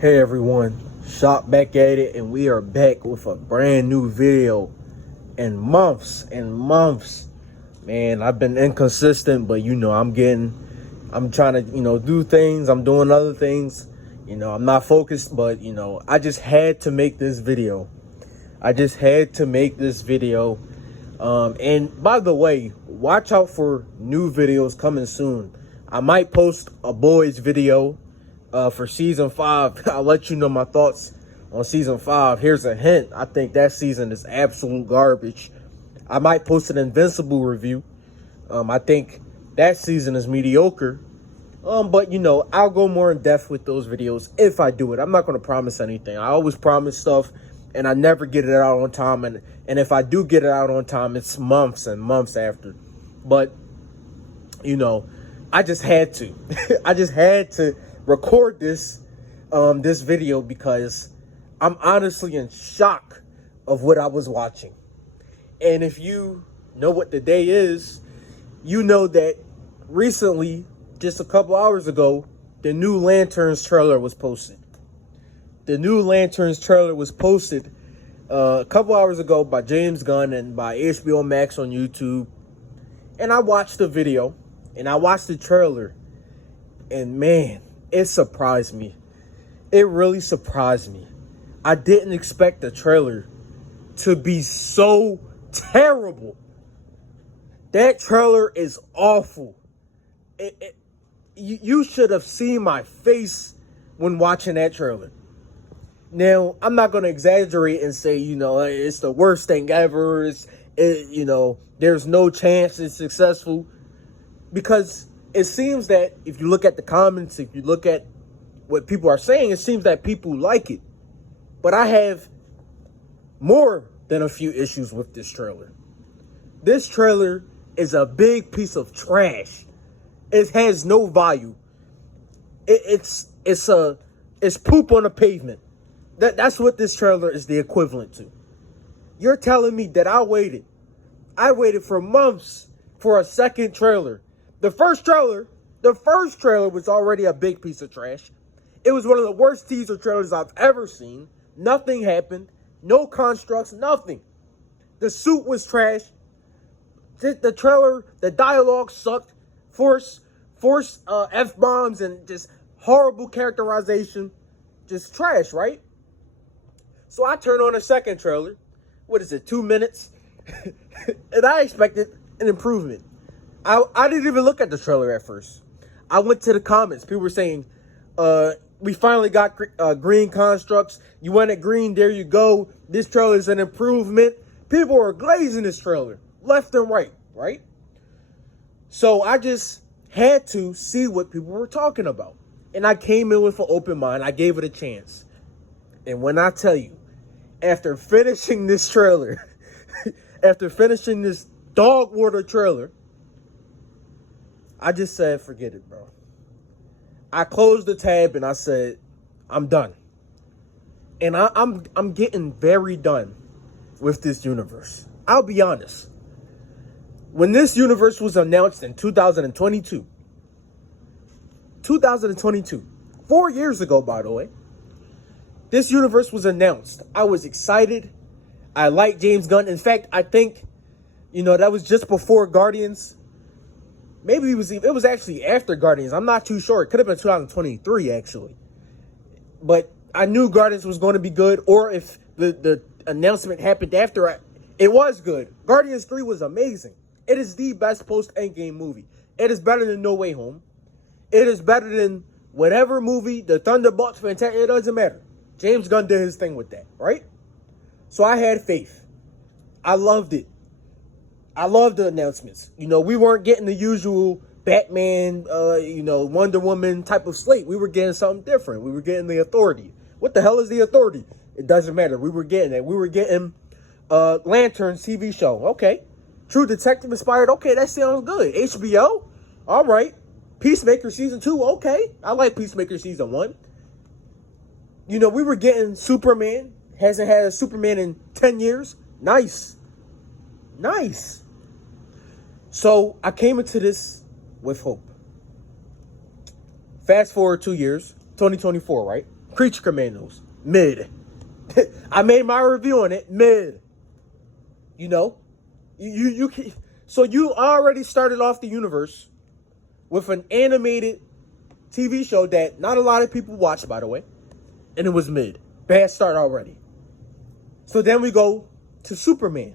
Hey everyone, Shop back at it, and we are back with a brand new video in months and months. Man, I've been inconsistent, but I'm trying to, do things. I'm doing other things. I'm not focused, but I just had to make this video. And by the way, watch out for new videos coming soon. I might post a boys video for season 5. I'll let you know my thoughts on season 5. Here's a hint. I think that season is absolute garbage. I might post an Invincible review. I think that season is mediocre. But I'll go more in depth with those videos if I do it. I'm not going to promise anything. I always promise stuff and I never get it out on time. And if I do get it out on time, it's months and months after. But, I just had to. I just had to record this video because I'm honestly in shock of what I was watching. And if you know what the day is, you know that recently, just a couple hours ago, the new Lanterns trailer was posted. The new Lanterns trailer was posted a couple hours ago by James Gunn and by hbomax on YouTube. And I watched the video and I watched the trailer, and man, it surprised me. It really surprised me. I didn't expect the trailer to be so terrible. That trailer is awful. You should have seen my face when watching that trailer. Now, I'm not going to exaggerate and say, it's the worst thing ever. There's no chance it's successful. Because it seems that if you look at the comments, if you look at what people are saying, it seems that people like it. But I have more than a few issues with this trailer. This trailer is a big piece of trash. It has no value. It's poop on the pavement. That's what this trailer is the equivalent to. You're telling me that I waited for months for a second trailer. The first trailer was already a big piece of trash. It was one of the worst teaser trailers I've ever seen. Nothing happened. No constructs, nothing. The suit was trash. The trailer, the dialogue sucked. Force F-bombs and just horrible characterization. Just trash, right? So I turned on a second trailer. What is it, 2 minutes? And I expected an improvement. I didn't even look at the trailer at first. I went to the comments. People were saying, we finally got green constructs. You wanted green, there you go. This trailer is an improvement. People were glazing this trailer left and right? So I just had to see what people were talking about. And I came in with an open mind. I gave it a chance. And when I tell you, after finishing this trailer, after finishing this dog water trailer, I just said, forget it, bro. I closed the tab and I said, I'm done. And I'm getting very done with this universe. I'll be honest. When this universe was announced in 2022, 4 years ago, by the way, this universe was announced. I was excited. I liked James Gunn. In fact, I think, that was just before Guardians. Maybe it was actually after Guardians. I'm not too sure. It could have been 2023, actually. But I knew Guardians was going to be good, or if the announcement happened after, it was good. Guardians 3 was amazing. It is the best post-Endgame movie. It is better than No Way Home. It is better than whatever movie, the Thunderbolts, fantastic. It doesn't matter. James Gunn did his thing with that, right? So I had faith. I loved it. I loved the announcements. We weren't getting the usual Batman, Wonder Woman type of slate. We were getting something different. We were getting the Authority. What the hell is the Authority? It doesn't matter. We were getting it. We were getting Lanterns TV show. Okay. True Detective inspired. Okay, that sounds good. HBO. All right. Peacemaker season 2. Okay. I like Peacemaker season 1. We were getting Superman. Hasn't had a Superman in 10 years. Nice. So I came into this with hope. Fast forward 2 years, 2024, right? Creature Commandos, mid. I made my review on it, mid. You know, you can, so you already started off the universe with an animated TV show that not a lot of people watch, by the way, and it was mid. Bad start already. So then we go to Superman,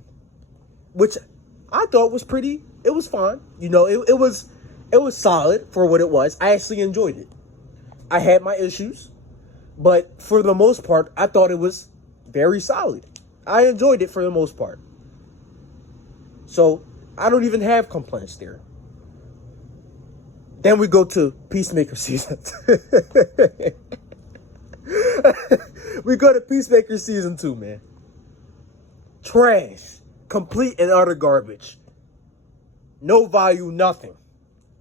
which I thought was pretty. It was fine. You know, it was solid for what it was. I actually enjoyed it. I had my issues, but for the most part, I thought it was very solid. I enjoyed it for the most part. So I don't even have complaints there. Then we go to Peacemaker season. We go to Peacemaker season 2, man. Trash. Complete and utter garbage. No value, nothing.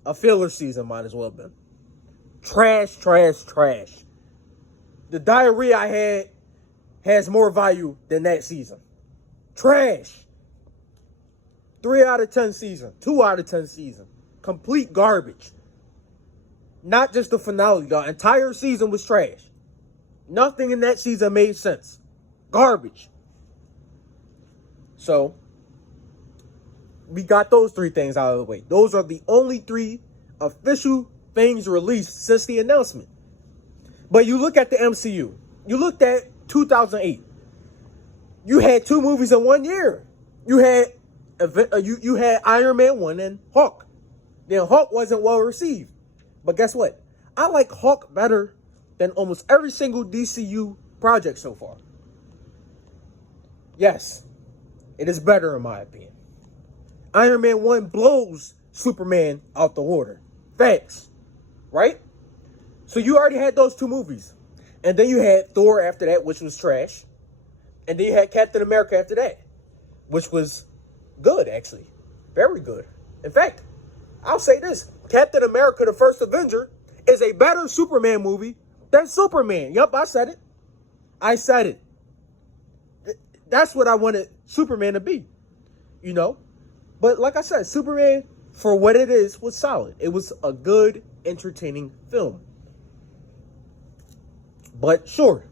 A filler season might as well have been. Trash, trash, trash. The diarrhea I had has more value than that season. Trash. 3 out of 10 season. 2 out of 10 season. Complete garbage. Not just the finale. The entire season was trash. Nothing in that season made sense. Garbage. So, we got those 3 things out of the way. Those are the only 3 official things released since the announcement. But you look at the MCU. You looked at 2008. You had 2 movies in 1 year. You had you had Iron Man 1 and Hulk. Then Hulk wasn't well received. But guess what? I like Hulk better than almost every single DCU project so far. Yes, it is better in my opinion. Iron Man 1 blows Superman out the water. Facts. Right? So you already had those 2 movies. And then you had Thor after that, which was trash. And then you had Captain America after that, which was good, actually. Very good. In fact, I'll say this. Captain America, the First Avenger, is a better Superman movie than Superman. Yup, I said it. I said it. That's what I wanted Superman to be. You know? But like I said, Superman, for what it is, was solid. It was a good, entertaining film. But sure,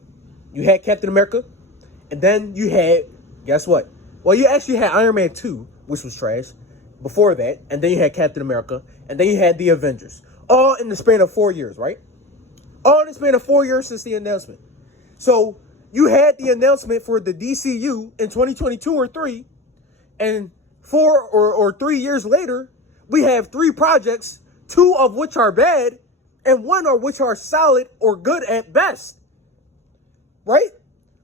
you had Captain America, and then you had, guess what? Well, you actually had Iron Man 2, which was trash, before that, and then you had Captain America, and then you had the Avengers. All in the span of 4 years, right? All in the span of 4 years since the announcement. So, you had the announcement for the DCU in 2022 or 3, and 4 or 3 years later, we have 3 projects, 2 of which are bad, and 1 of which are solid or good at best. Right?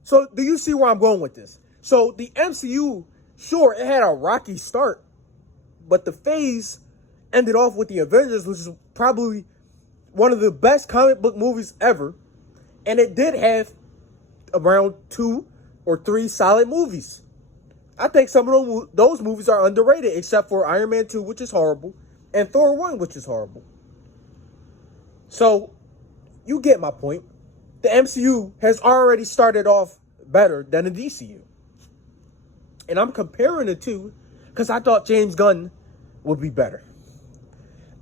So, do you see where I'm going with this? So, the MCU, sure, it had a rocky start, but the phase ended off with the Avengers, which is probably one of the best comic book movies ever. And it did have around 2 or 3 solid movies. I think some of those movies are underrated, except for Iron Man 2, which is horrible, and Thor 1, which is horrible. So, you get my point. The MCU has already started off better than the DCU. And I'm comparing the 2 because I thought James Gunn would be better.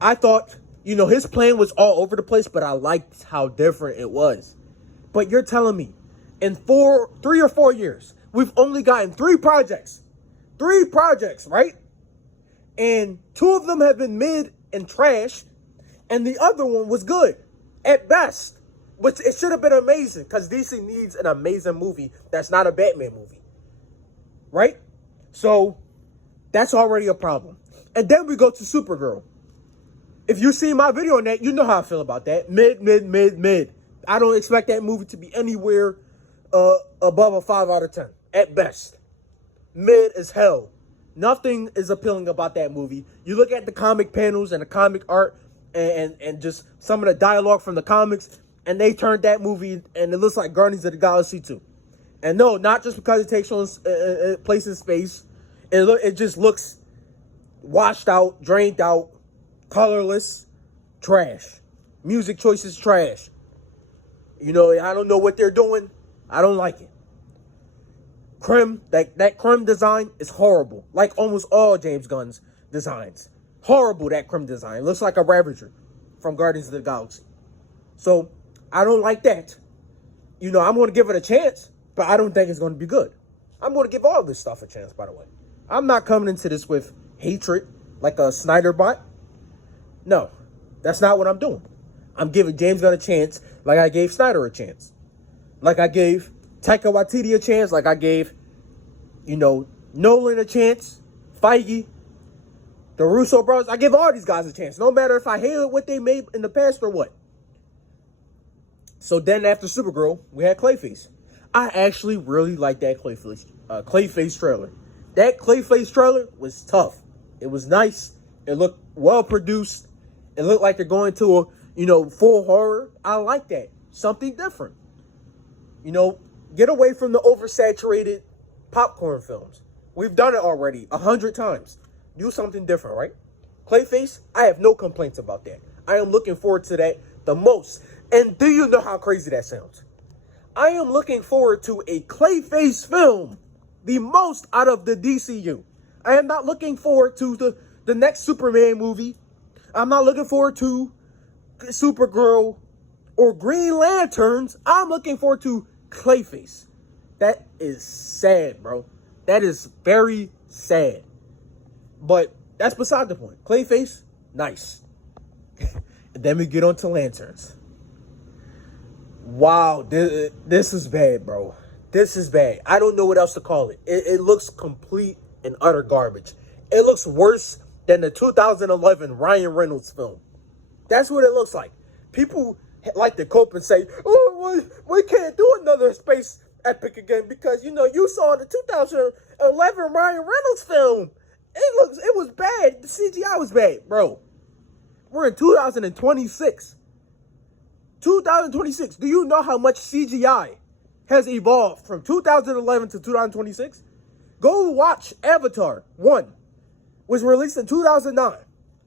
I thought, you know, his plan was all over the place, but I liked how different it was. But you're telling me, in 3 or 4 years, we've only gotten 3 projects. 3 projects, right? And 2 of them have been mid and trash, and the other one was good, at best. Which it should have been amazing, because DC needs an amazing movie that's not a Batman movie. Right? So, that's already a problem. And then we go to Supergirl. If you see my video on that, you know how I feel about that. Mid. I don't expect that movie to be anywhere above a 5 out of 10. At best. Mid as hell. Nothing is appealing about that movie. You look at the comic panels and the comic art and just some of the dialogue from the comics, and they turned that movie, and it looks like Guardians of the Galaxy 2. And no, not just because it takes on place in space. It just looks washed out, drained out, colorless, trash. Music choices, trash. You know, I don't know what they're doing. I don't like it. Krim, that Krim design is horrible. Like almost all James Gunn's designs. Horrible, that Krim design. Looks like a Ravager from Guardians of the Galaxy. So, I don't like that. you know, I'm going to give it a chance, but I don't think it's going to be good. I'm going to give all this stuff a chance, by the way. I'm not coming into this with hatred like a Snyder bot. No, that's not what I'm doing. I'm giving James Gunn a chance like I gave Snyder a chance. Like I gave Taika Waititi a chance. Like I gave, you know, Nolan a chance. Feige. The Russo brothers. I give all these guys a chance. No matter if I hated what they made in the past or what. So then after Supergirl, we had Clayface. I actually really liked that Clayface trailer. That Clayface trailer was tough. It was nice. It looked well produced. It looked like they're going to a, you know, full horror. I like that. Something different. You know, get away from the oversaturated popcorn films. We've done it already 100 times. Do something different, right? Clayface, I have no complaints about that. I am looking forward to that the most. And do you know how crazy that sounds? I am looking forward to a Clayface film the most out of the DCU. I am not looking forward to the next Superman movie. I'm not looking forward to Supergirl or Green Lanterns. I'm looking forward to Clayface. That is sad, bro. That is very sad. But that's beside the point. Clayface, nice. And then we get on to Lanterns. Wow, this is bad, bro. This is bad. I don't know what else to call it. It looks complete and utter garbage. It looks worse than the 2011 Ryan Reynolds film. That's what it looks like. People like to cope and say, oh, we can't do another space epic again because, you know, you saw the 2011 Ryan Reynolds film. It was bad. The CGI was bad, bro. We're in 2026. 2026. Do you know how much CGI has evolved from 2011 to 2026? Go watch Avatar 1. Was released in 2009.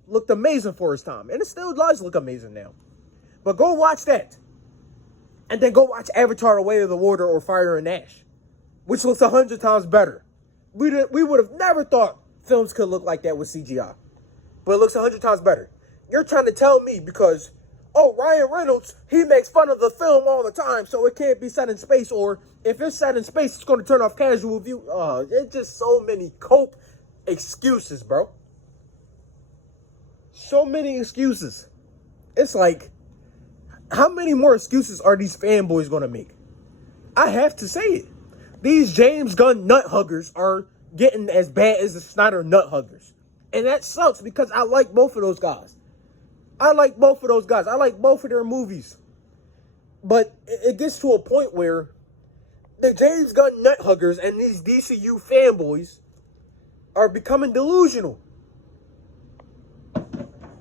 Looked amazing for its time. And it still does look amazing now. But go watch that. And then go watch Avatar: The Way of the Water or Fire and Ash, which looks 100 times better. We would have never thought films could look like that with CGI. But it looks 100 times better. You're trying to tell me because, oh, Ryan Reynolds, he makes fun of the film all the time, so it can't be set in space. Or if it's set in space, it's going to turn off casual view. There's just so many cope excuses, bro. So many excuses. It's like, how many more excuses are these fanboys going to make? I have to say it. These James Gunn nut huggers are getting as bad as the Snyder nut huggers. And that sucks because I like both of those guys. I like both of their movies. But it gets to a point where the James Gunn nut huggers and these DCU fanboys are becoming delusional.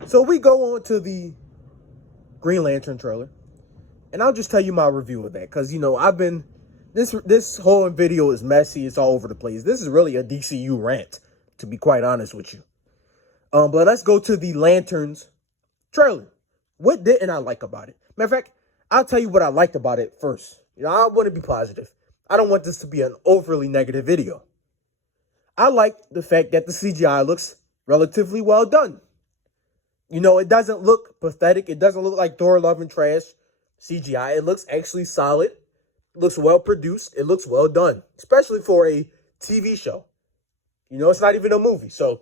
So we go on to the Green Lantern trailer. And I'll just tell you my review of that. Because, you know, this whole video is messy. It's all over the place. This is really a DCU rant, to be quite honest with you. But let's go to the Lanterns trailer. What didn't I like about it? Matter of fact, I'll tell you what I liked about it first. You know, I want to be positive. I don't want this to be an overly negative video. I like the fact that the CGI looks relatively well done. You know, it doesn't look pathetic. It doesn't look like Thor: Love and Trash CGI. It looks actually solid. It looks well produced. It looks well done, especially for a TV show. You know, it's not even a movie. So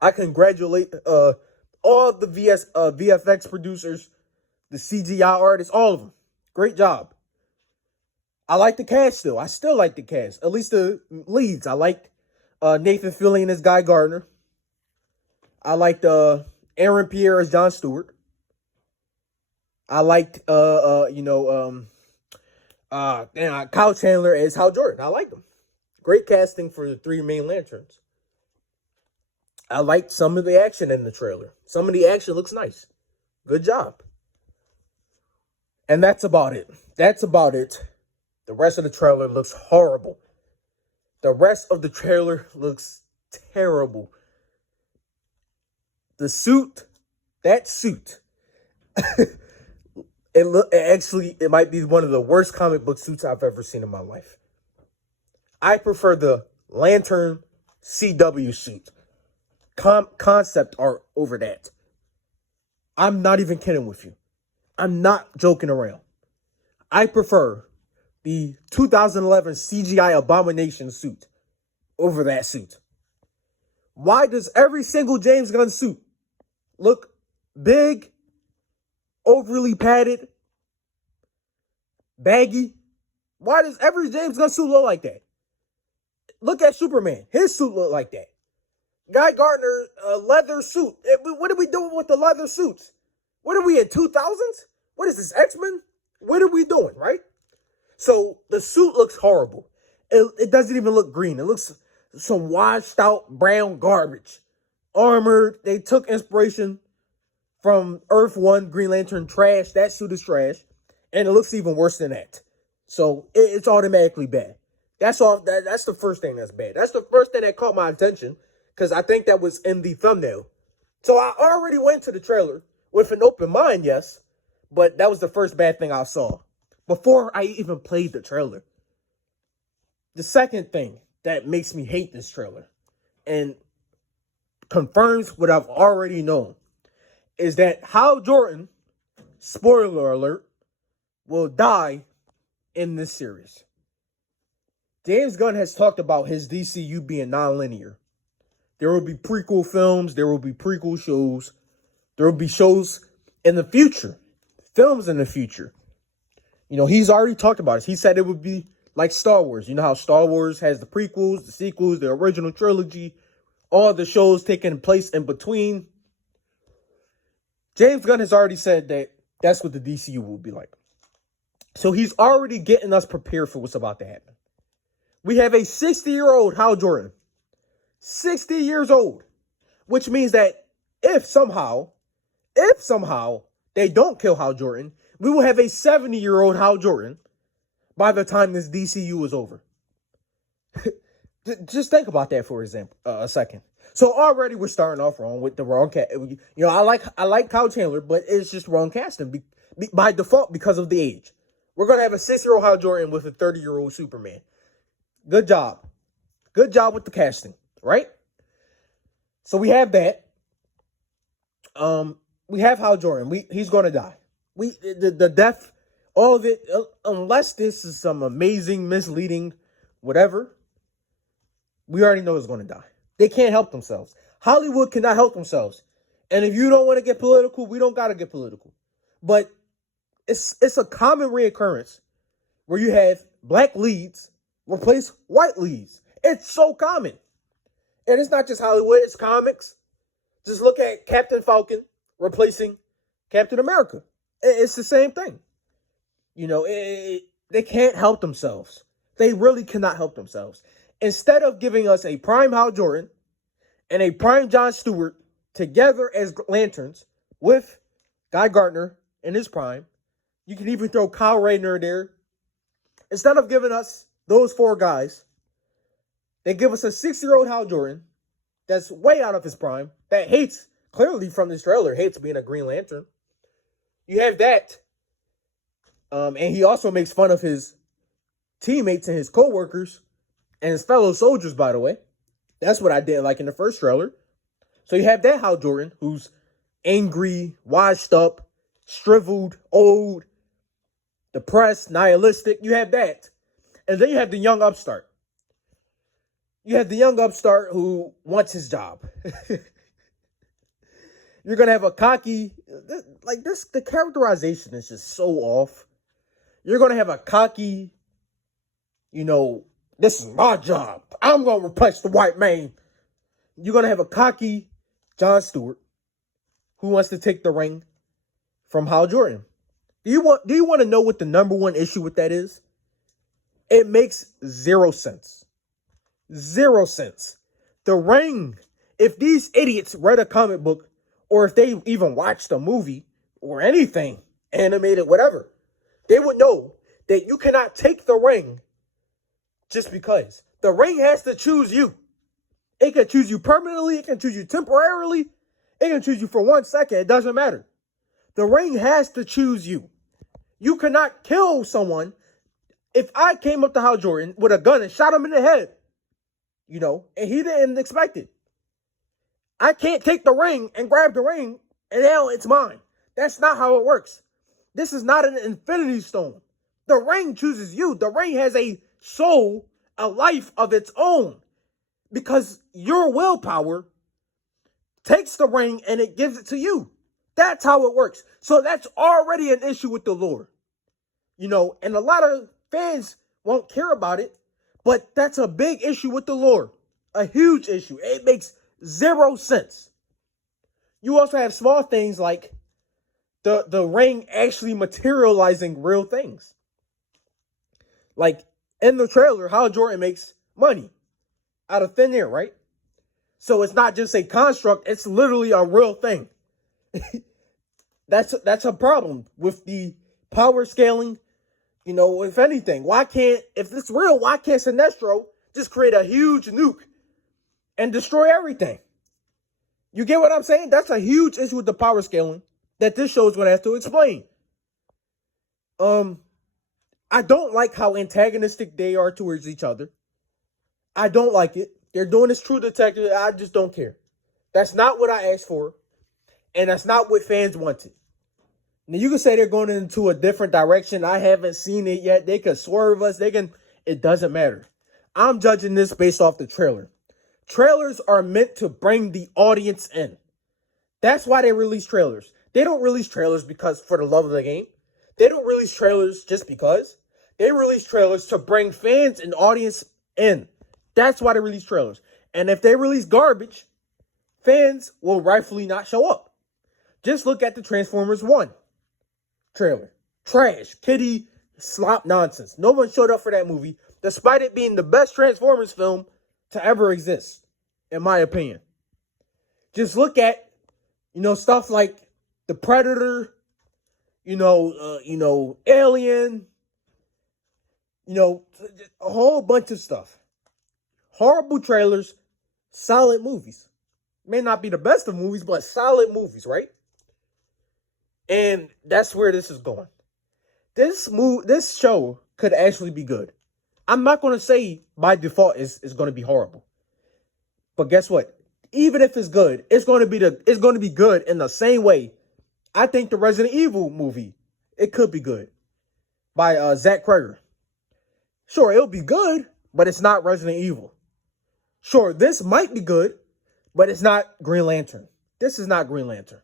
I congratulate all the VFX producers, the CGI artists, all of them. Great job. I like the cast still. I still like the cast. At least the leads. I liked Nathan Fillion as Guy Gardner. I liked aaronpierre as John Stewart. I liked kylechandler as Hal Jordan. I liked them. Great casting for the three main Lanterns. I liked some of the action in the trailer. Some of the action looks nice. Good job. And that's about it. That's about it. The rest of the trailer looks horrible. The rest of the trailer looks terrible. The suit, that suit, it might be one of the worst comic book suits I've ever seen in my life. I prefer the Lantern CW suit. Concept art over that. I'm not even kidding with you. I'm not joking around. I prefer the 2011 CGI Abomination suit over that suit. Why does every single James Gunn suit look big, overly padded, baggy? Why does every James Gunn suit look like that? Look at Superman. His suit looked like that. Guy Gardner, leather suit. What are we doing with the leather suits? What are we in 2000s? What is this, X-Men? What are we doing, right? So the suit looks horrible. It doesn't even look green. It looks some washed out brown garbage. Armored. They took inspiration from Earth 1 Green Lantern trash. That suit is trash. And it looks even worse than that. So it's automatically bad. That's all. That's the first thing that's bad. That's the first thing that caught my attention, because I think that was in the thumbnail. So I already went to the trailer with an open mind, yes, but that was the first bad thing I saw before I even played the trailer. The second thing that makes me hate this trailer and confirms what I've already known is that Hal Jordan, spoiler alert, will die in this series. James Gunn has talked about his DCU being non-linear. There will be prequel films. There will be prequel shows. There will be shows in the future. Films in the future. You know, he's already talked about it. He said it would be like Star Wars. You know how Star Wars has the prequels, the sequels, the original trilogy, all the shows taking place in between. James Gunn has already said that that's what the DCU will be like. So he's already getting us prepared for what's about to happen. We have a 60-year-old Hal Jordan. 60 years old. Which means that if somehow they don't kill Hal Jordan, we will have a 70-year-old Hal Jordan by the time this DCU is over. Just think about that for a second. So already we're starting off wrong with the wrong cast. You know, I like Kylechandler, but it's just wrong casting by default because of the age. We're going to have a 6-year-old Hal Jordan with a 30-year-old Superman. Good job. Good job with the casting, right? So we have that. We have Hal Jordan. He's going to die. The death, all of it, unless this is some amazing, misleading, whatever, we already know it's going to die. They can't help themselves. Hollywood cannot help themselves. And if you don't want to get political, we don't got to get political. But it's a common reoccurrence where you have black leads replace white leads. It's so common. And it's not just Hollywood, it's comics. Just look at Captain Falcon replacing Captain America. It's the same thing. You know, they can't help themselves. They really cannot help themselves. Instead of giving us a prime Hal Jordan and a prime John Stewart together as lanterns with Guy Gardner in his prime, you can even throw Kyle Rayner there. Instead of giving us those four guys, they give us a 6-year-old Hal Jordan that's way out of his prime, that hates, clearly from this trailer, hates being a Green Lantern. You have that. And he also makes fun of his teammates and his co-workers and his fellow soldiers, by the way. That's what I did like in the first trailer. So you have that Hal Jordan, who's angry, washed up, shriveled, old, depressed, nihilistic. You have that. And then you have the young upstart. You have the young upstart who wants his job. You're going to have a cocky, like this, the characterization is just so off. You're going to have a cocky, you know, this is my job. I'm going to replace the white man. You're going to have a cocky John Stewart who wants to take the ring from Hal Jordan. Do you want to know what the number one issue with that is? It makes 0 sense. 0 sense. The ring, if these idiots read a comic book or if they even watched a movie or anything, animated, whatever, they would know that you cannot take the ring just because. The ring has to choose you. It can choose you permanently. It can choose you temporarily. It can choose you for 1 second. It doesn't matter. The ring has to choose you. You cannot kill someone. If I came up to Hal Jordan with a gun and shot him in the head, you know, and he didn't expect it, I can't take the ring and grab the ring and now it's mine. That's not how it works. This is not an infinity stone. The ring chooses you. The ring has a soul, a life of its own, because your willpower takes the ring and it gives it to you. That's how it works. So that's already an issue with the lore. And a lot of fans won't care about it, but that's a big issue with the lore. A huge issue. It makes zero sense. You also have small things like the ring actually materializing real things. Like in the trailer, Hal Jordan makes money out of thin air, right? So it's not just a construct, it's literally a real thing. That's a problem with the power scaling. If anything, if it's real, why can't Sinestro just create a huge nuke and destroy everything? You get what I'm saying? That's a huge issue with the power scaling that this show is going to have to explain. I don't like how antagonistic they are towards each other. I don't like it. They're doing this True Detective. I just don't care. That's not what I asked for. And that's not what fans wanted. Now, you can say they're going into a different direction. I haven't seen it yet. They could swerve us. It doesn't matter. I'm judging this based off the trailer. Trailers are meant to bring the audience in. That's why they release trailers. They don't release trailers because for the love of the game. They don't release trailers just because. They release trailers to bring fans and audience in. That's why they release trailers. And if they release garbage, fans will rightfully not show up. Just look at the Transformers 1 trailer. Trash, kiddie, slop nonsense. No one showed up for that movie, despite it being the best Transformers film to ever exist, in my opinion. Just look at, stuff like The Predator, Alien, a whole bunch of stuff. Horrible trailers, solid movies. May not be the best of movies, but solid movies, right? And that's where this is going. This show could actually be good. I'm not going to say by default it's going to be horrible. But guess what? Even if it's good, it's going to be good in the same way. I think the Resident Evil movie, it could be good, by Zach Kreger. Sure, it'll be good, but it's not Resident Evil. Sure, this might be good, but it's not Green Lantern. This is not Green Lantern.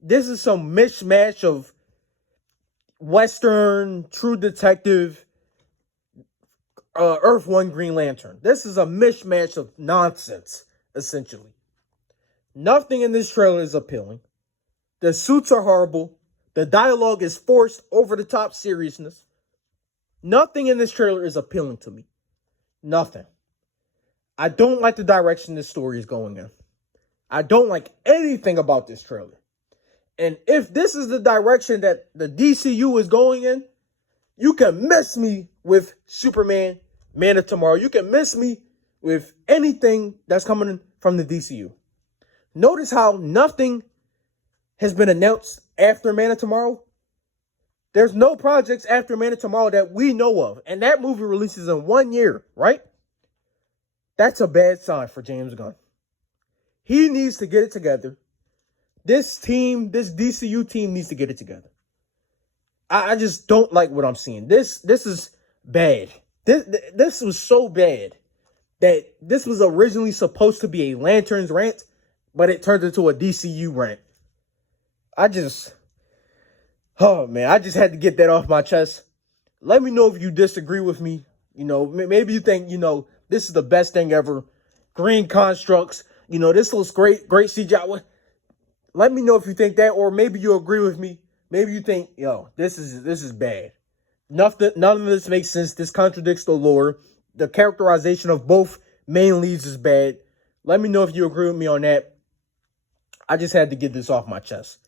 This is some mishmash of Western, True Detective, Earth 1 Green Lantern. This is a mishmash of nonsense, essentially. Nothing in this trailer is appealing. The suits are horrible. The dialogue is forced, over-the-top seriousness. Nothing in this trailer is appealing to me. Nothing. I don't like the direction this story is going in. I don't like anything about this trailer. And if this is the direction that the DCU is going in, you can miss me with Superman, Man of Tomorrow. You can miss me with anything that's coming from the DCU. Notice how nothing has been announced after Man of Tomorrow. There's no projects after Man of Tomorrow that we know of. And that movie releases in 1 year, right? That's a bad sign for James Gunn. He needs to get it together. This DCU team needs to get it together. I just don't like what I'm seeing. This is bad. This was so bad that this was originally supposed to be a Lanterns rant, but it turned into a DCU rant. I just had to get that off my chest. Let me know if you disagree with me. Maybe you think, this is the best thing ever. Green constructs, this looks great CGI. Let me know if you think that, or maybe you agree with me. Maybe you think, this is bad. None of this makes sense. This contradicts the lore. The characterization of both main leads is bad. Let me know if you agree with me on that. I just had to get this off my chest.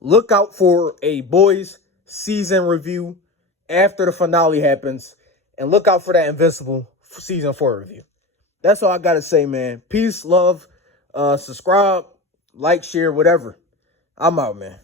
Look out for a Boys season review after the finale happens. And look out for that Invincible season 4 review. That's all I got to say, man. Peace, love, subscribe, like, share, whatever. I'm out, man.